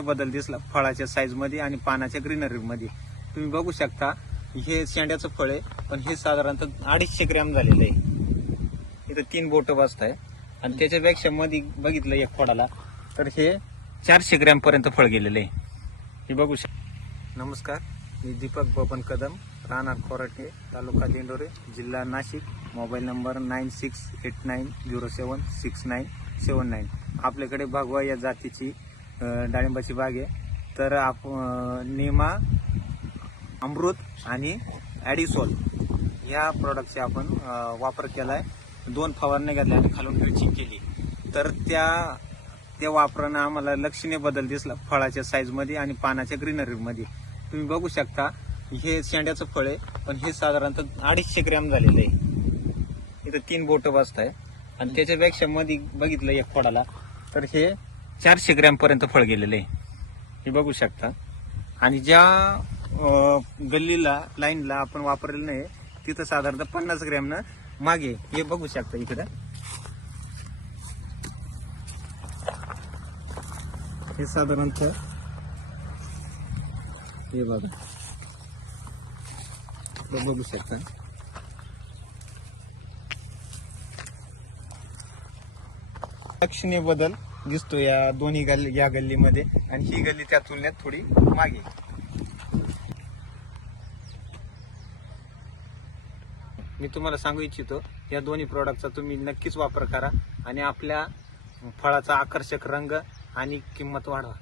बदल दिसला फळाच्या साईजमध्ये आणि पानाच्या ग्रीनरी मध्ये. तुम्ही बघू शकता हे शेंड्याचं फळ आहे पण हे साधारणतः अडीचशे ग्रॅम झालेलं आहे. इथं तीन बोट बसत आहे आणि त्याच्यापेक्षा मध्ये बघितलं एक फळाला तर हे चारशे ग्रॅम पर्यंत फळ गेलेलं आहे. हे बघू शक नमस्कार मी दीपक बबन कदम राहणार खोराटे तालुका दिंडोरे जिल्हा Nashik. Mobile number nine six eight nine zero seven six nine seven nine. आपल्याकडे भगवा या जातीची डाळिंबाची बाग आहे. तर आप निमा अमृत आणि ॲडिसोल ह्या प्रॉडक्टचे आपण वापर केला आहे दोन फवारण्या घेतल्या आणि खालून ड्रिचिंग केली. तर त्या त्या वापरानं आम्हाला लक्षणीय बदल दिसला फळाच्या साईजमध्ये आणि पानाच्या ग्रीनरीमध्ये तुम्ही बघू शकता हे शेंड्याचं फळ आहे पण हे साधारणतः अडीचशे ग्रॅम झालेलं आहे. इथं तीन बोट बसत आहे आणि त्याच्यापेक्षा मध्ये बघितलं एक फळाला तर हे चारशे ग्रॅमपर्यंत फळ गेलेलं आहे. हे बघू शकता. आणि ज्या गल्लीला लाईनला आपण वापरलेलं नाही तिथं साधारणतः पन्नास ग्रॅमनं मागे हे बघू शकता इकडं. हे साधारणतः हे बघा. हे बघू शकता. लक्षणीय बदल दिसतो या दोन्ही गल्ली या गल्लीमध्ये. आणि ही गल्ली त्या तुलनेत थोडी मागे. मी तुम्हाला सांगू इच्छितो या दोन्ही प्रॉडक्टचा तुम्ही नक्कीच वापर करा आणि आपल्या फळाचा आकर्षक रंग आणि किंमत वाढवा.